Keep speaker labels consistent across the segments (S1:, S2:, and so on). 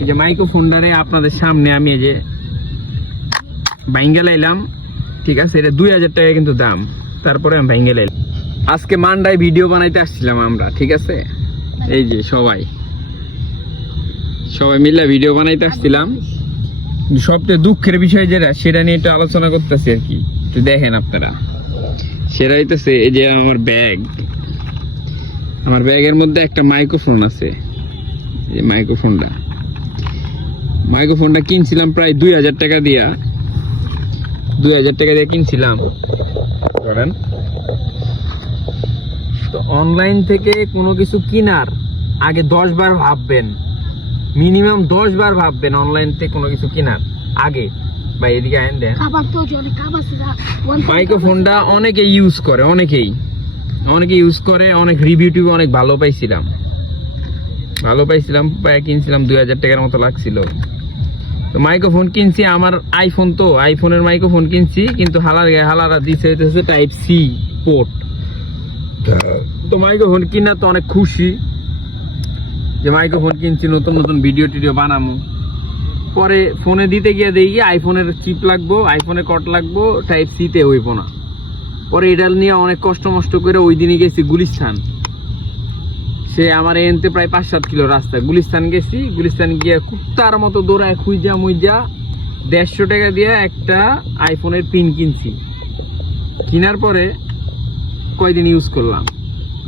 S1: এই যে মাইক্রোফোনটারে আপনাদের সামনে আমি এই যে বাইঙ্গা লাইলাম, ঠিক আছে? এটা দুই হাজার টাকা কিন্তু দাম। তারপরে আমি বাইঙ্গা লাইলাম। আজকে মান্ডায় ভিডিও বানাইতে আসছিলাম আমরা, ঠিক আছে? এই যে সবাই। সবাই মিলে ভিডিও বানাইতে আসছিলাম। সবচেয়ে দুঃখের বিষয় যেটা, সেটা নিয়ে একটু আলোচনা করতেছি আর কি। একটু দেখেন আপনারা। সেটা হইতেছে, এই যে আমার ব্যাগ। আমার ব্যাগের মধ্যে একটা মাইক্রোফোন আছে। এই মাইক্রোফোনটা মাইক্রোফোনটা কিনছিলাম প্রায় দুই হাজার টাকা দিয়া। দুই হাজার টাকা দিয়ে কিনছিলাম। ধরেন। তো অনলাইন থেকে কোনো কিছু কিনার আগে দশ বার ভাববেন। মিনিমাম দশ বার ভাববেন অনলাইন থেকে কোনো কিছু কিনার আগে। বা এদিকে আইন দেন। মাইক্রোফোনটা অনেকে ইউজ করে অনেকেই। অনেকে ইউজ করে অনেক রিভিউ টিভিউ অনেক ভালো পাইছিলাম। ভালো পাইছিলাম প্রায় কিনছিলাম দুই হাজার টাকার মতো লাগছিল। তো মাইক্রোফোন কিনছি আমার আইফোন তো আইফোনের মাইক্রোফোন কিনছি কিন্তু হালার গায়ে হালারা দিছে হইতেছে টাইপ সি পোর্ট তো মাইক্রোফোন কিনা তো অনেক খুশি যে মাইক্রোফোন কিনছি নতুন নতুন ভিডিও টিডিও বানামো। পরে ফোনে দিতে গিয়ে দেখি আইফোনের চিপ লাগবো আইফোনের কট লাগবো টাইপ সিতে হইব না। পরে এটা নিয়ে অনেক কষ্ট মষ্ট করে ওই দিনই গেছি গুলিস্তান সে আমার এনতে প্রায় পাঁচ সাত কিলো রাস্তা গুলিস্তান গেছি, গুলিস্তান গিয়ে কুত্তার মতো দৌড়ায় খুঁজা মুইজা দেড়শো টাকা দিয়ে একটা আইফোনের পিন কিনছি। কেনার পরে কয়দিন ইউজ করলাম?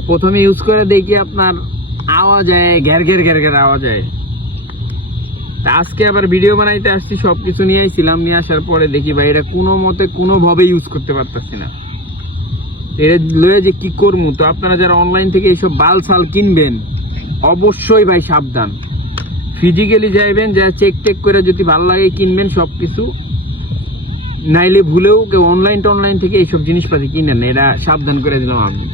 S1: প্রথমে ইউজ করে দেখি আপনার আওয়াজ হয় ঘের ঘের ঘের ঘের আওয়াজ হয় তা আজকে আবার ভিডিও বানাইতে আসছি সব কিছু নিয়ে আইছিলাম, নিয়ে আসার পরে দেখি ভাই, এটা কোনো মতে কোনোভাবে ইউজ করতে পারতাছি না। এটা লয়ে যে কি করব তো আপনারা যারা অনলাইন থেকে এইসব বাল সাল কিনবেন, অবশ্যই ভাই সাবধান। ফিজিক্যালি যাইবেন, যা চেক টেক করে যদি ভালো লাগে কিনবেন সব কিছু নাইলে ভুলেও কেউ অনলাইন টনলাইন থেকে এইসব জিনিসপাতি কিনেন না এটা সাবধান করে দিলাম আমি।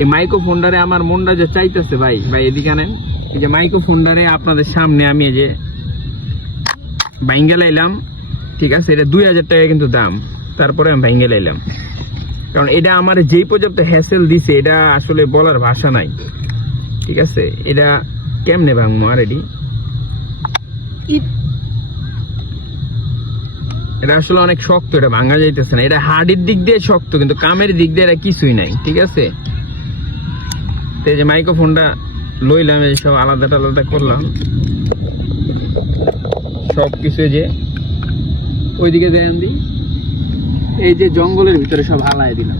S1: এই মাইক্রোফোনটারে আমার মনটা যে চাইতেছে ভাই ভাই এদিকে আনেন। এই যে মাইক্রোফোনটারে আপনাদের সামনে আমি যে বাইঙ্গা লাইলাম, ঠিক আছে? এটা দুই হাজার টাকা কিন্তু দাম, তারপরে আমি বাইঙ্গা লাইলাম। কারণ এটা আমার যেই পর্যন্ত হ্যাসেল দিছে এটা আসলে বলার ভাষা নাই। ঠিক আছে? এটা কেমনে ভাঙবো আর এটি? এটা আসলে অনেক শক্ত এটা ভাঙা যাইতেছে না। এটা হার্ডের দিক দিয়ে শক্ত কিন্তু কামের দিক দিয়ে এটা কিছুই নাই। ঠিক আছে? তো যে মাইক্রোফোনটা লইলাম এই সব আলাদা টালাদা করলাম। সব কিছু যে ওইদিকে দেন দি। এই যে জঙ্গলের ভিতরে সব হালাই দিলাম।